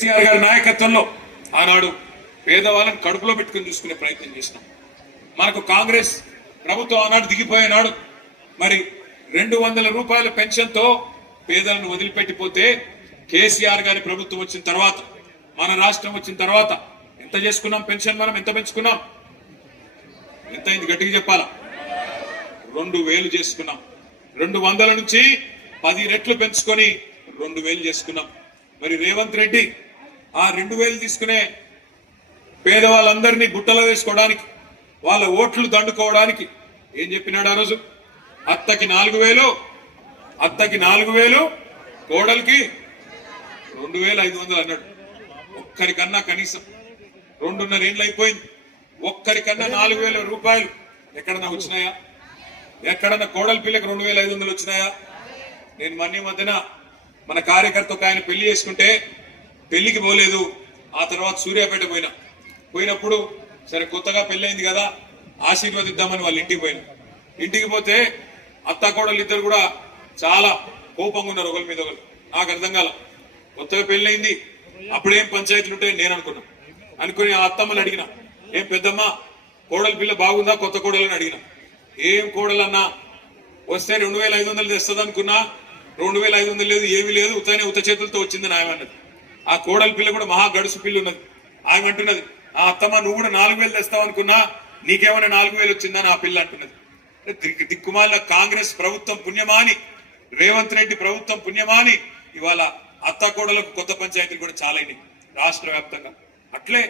కేసీఆర్ గారి నాయకత్వంలో ఆనాడు పేదవాళ్ళని కడుపులో పెట్టుకుని చూసుకునే ప్రయత్నం చేసినాం. మనకు కాంగ్రెస్ ప్రభుత్వం ఆనాడు దిగిపోయేనాడు మరి 200 రూపాయల పెన్షన్ తో పేదలను వదిలిపెట్టిపోతే కేసీఆర్ గారి ప్రభుత్వం వచ్చిన తర్వాత మన రాష్ట్రం వచ్చిన తర్వాత ఎంత చేసుకున్నాం? పెన్షన్ మనం ఎంత పెంచుకున్నాం? ఎంత అయింది గట్టిగా చెప్పాలా? 2000 చేసుకున్నాం. 200 నుంచి 10 రెట్లు పెంచుకొని 2000 చేసుకున్నాం. మరి రేవంత్ రెడ్డి ఆ 2000 తీసుకునే పేదవాళ్ళందరినీ గుట్టలో వేసుకోవడానికి, వాళ్ళ ఓట్లు దండుకోవడానికి ఏం చెప్పినాడు ఆ రోజు? అత్తకి 4000 కోడలికి 2500 అన్నాడు. ఒక్కరికన్నా కనీసం 2.5 ఏళ్ళు అయిపోయింది, ఒక్కరికన్నా 4000 రూపాయలు ఎక్కడన్నా వచ్చినాయా? ఎక్కడన్నా కోడలి పిల్లకి 2500 వచ్చినాయా? నేను మొన్న మధ్యన మన కార్యకర్త ఒక ఆయన పెళ్లి చేసుకుంటే పెళ్లికి పోలేదు, ఆ తర్వాత సూర్యాపేట పోయినప్పుడు సరే కొత్తగా పెళ్ళైంది కదా ఆశీర్వదిద్దామని వాళ్ళ ఇంటికి పోయినా. ఇంటికి పోతే అత్త కోడలు ఇద్దరు కూడా చాలా కోపంగా ఉన్నారు ఒకరి మీద ఒకరు. నాకు అర్థం కాల, కొత్తగా పెళ్ళైంది అప్పుడేం పంచాయతీలు ఉంటాయి నేను అనుకుని ఆ అత్తమ్మని అడిగిన, ఏం పెద్దమ్మ కోడలి పిల్ల బాగుందా కొత్త కోడలని అడిగిన. ఏం కోడలన్నా వస్తే 2500 తెస్తుంది అనుకున్నా, 2500 లేదు, ఏమీ లేదు, ఉత్త చేతులతో వచ్చిందని ఆమె అన్నది. ఆ కోడలి పిల్ల కూడా మహా గడుసు పిల్ల ఉన్నది. ఆమె అంటున్నది, ఆ అత్తమ్మ నువ్వు కూడా 4000 తెస్తావు అనుకున్నా, నీకేమైనా 4000 వచ్చిందని ఆ పిల్ల అంటున్నది. దిక్కుమాల కాంగ్రెస్ ప్రభుత్వం పుణ్యమాని, రేవంత్ రెడ్డి ప్రభుత్వం పుణ్యమాని ఇవాళ అత్త కోడలకు కొత్త పంచాయతీలు కూడా చాలా రాష్ట్ర వ్యాప్తంగా. అట్లే